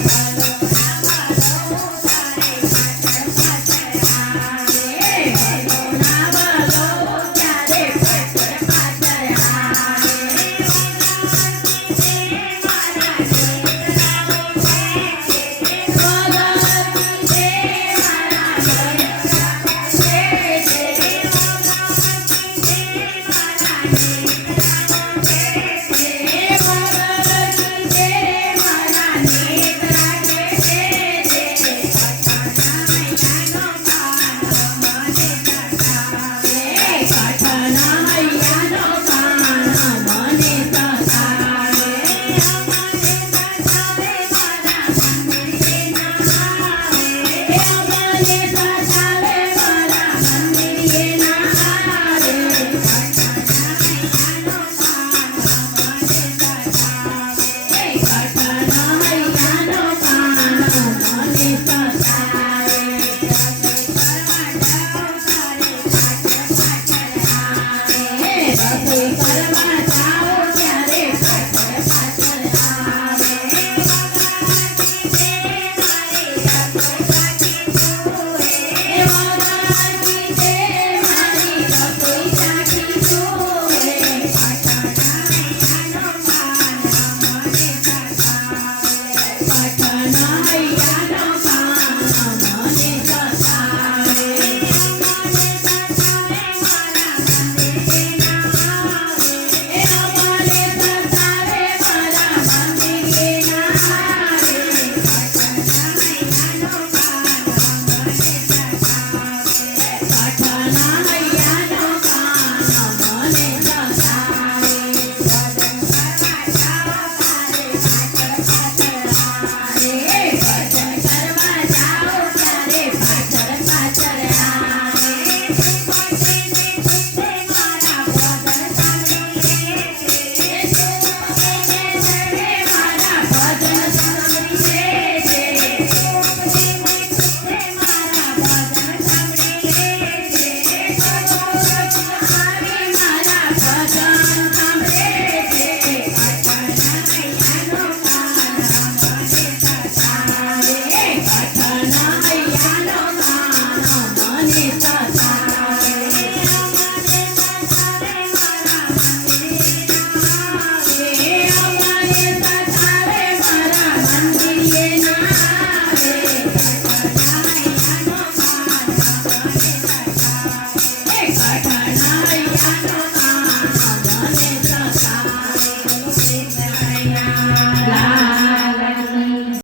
Thank you.